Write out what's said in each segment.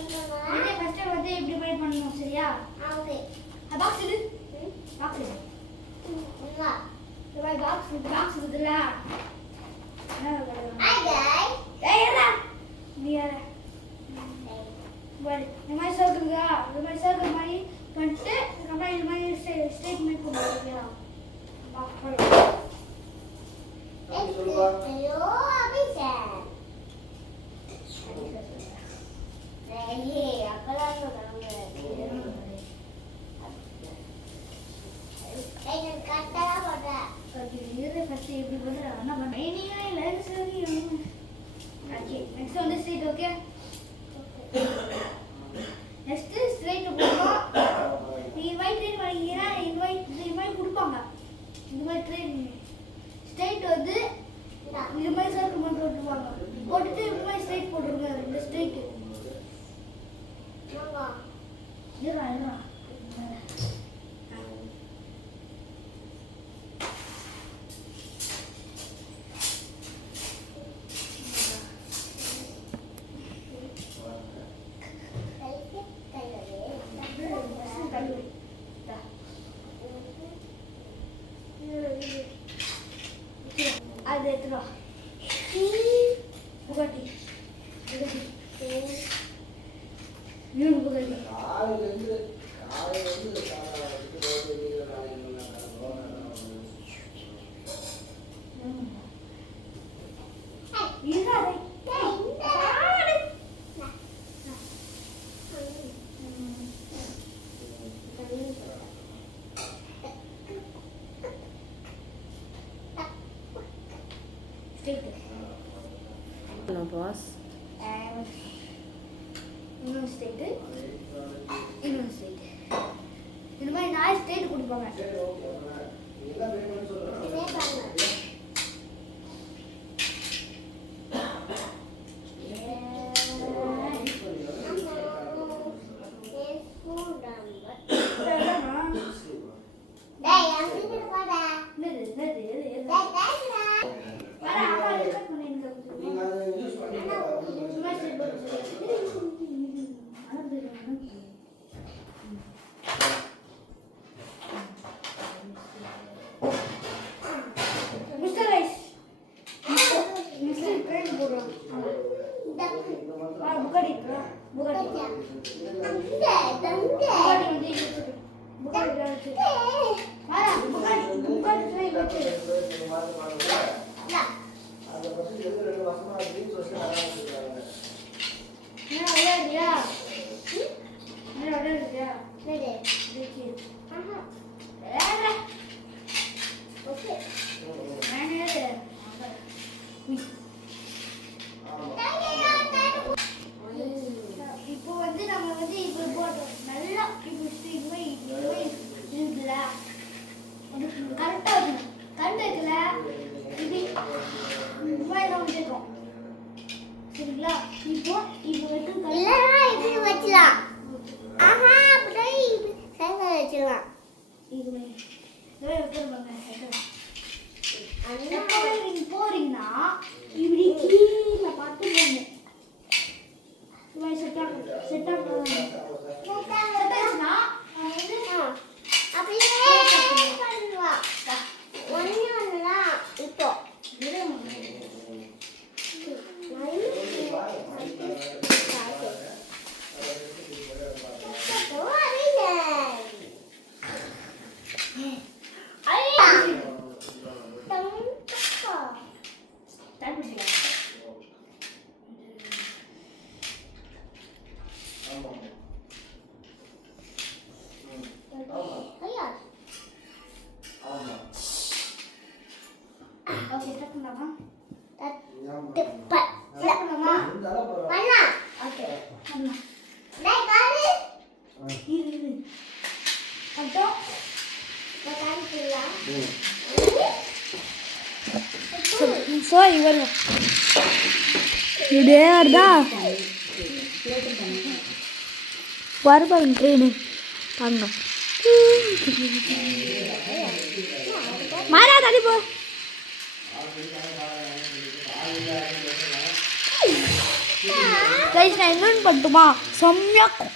இதே ஃபர்ஸ்ட் வந்து இப்படி ட்ரை பண்ணனும் சரியா ஓகே பாக்ஸ் எடு பாக்ஸ் எடு வா இந்த பாக்ஸ் இருக்குல ஹாய் गाइस ஏய் ஏறா நீ ஏறா வரி இந்த மாதிரி சர்க்கிள் மாதிரி பண்ணிட்டு நம்ம இந்த மாதிரி ஸ்ட்ரைட் மாதிரி போடுறியா பாக்ஸ் हेलो अभी सर ये अकला तो नाम है ए काटा बोला तो ये फर्स्ट எப்படி பண்ற انا பண்ணேனியா இல்ல சரி ஓகே நெக்ஸ்ட் வந்து ஸ்ட்ரைட் ஓகே நெக்ஸ்ட் ஸ்ட்ரைட் போறோம் நீ இன்வைட் ட்ரெயின் பண்ணீங்கன்னா இன்வைட் கொடுப்பாங்க இந்த மாதிரி ட்ரெயின் ஸ்ட்ரைட் வந்து இந்த மாதிரி சர்க்கிள் பண்ணி போட்டுருவாங்க போட்டுட்டு இந்த மாதிரி ஸ்ட்ரைட் போட்டுருங்க இந்த ஸ்ட்ரைட் இருடா அது எடுத்துடா Bugatti new Bugatti No boss. இன்னொரு ஸ்டேட் இந்த மாதிரி 4 ஸ்டேட் கொடுப்பாங்க இப்போ வந்து நம்ம வந்து இப்போ போடுறோம் நல்லா கரெக்டா இருக்கணும் கரெக்டா இருக்குல்ல இது வச்சிருக்கோம் சரிங்களா இப்போ வெட்டும் இல்லைன்னா இப்படி வச்சலாம் ஆஹா அப்படியே சைக்கிள் வச்சிடலாம் இது வைக்கிறோம் நீங்க போறீங்கன்னா இப்படி கீழே பார்த்து போங்க செட் ஆகுச்சுன்னா அப்படியே பண்ணுவா ஒன்றுலாம் இப்போ Oke, kita kenapa? Cepat. Tidak kenapa? Mana? Oke. Mana? Naik kali. Ini. Atau makan pulang. So iwan. Udah ada. Baru training. Tangga. Mana tadi, Bu? Guys நான் இன்னொன்று பண்ணட்டுமா செம்மையா இருக்கும்.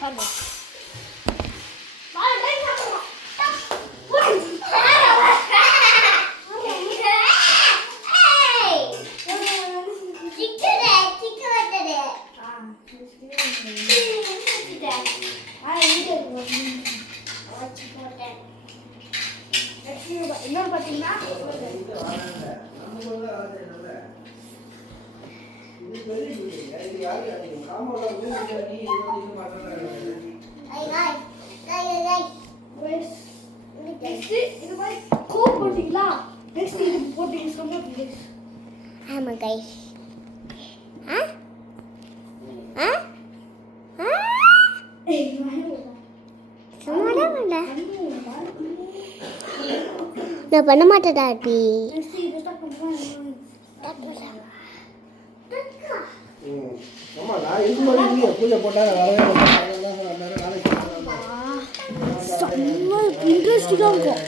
பாருங்க. இன்னொரு பார்த்தீங்கன்னா நெக்ஸ்ட் இது மாதிரி கோட் போட்டீங்களா நெக்ஸ்ட் இது போட்டீங்க சொன்னா ப்ளீஸ். ஆமா கைஸ். நான் பண்ண மாட்டேன் டாடி. நெக்ஸ்ட் இது ஸ்டார்ட் பண்ணுறேன். ஆமா நான் இது மாதிரி பூஜை போட்டால் வரவே மாட்டேன். செம்ம இன்ட்ரெஸ்டிங்காக இருக்கும்.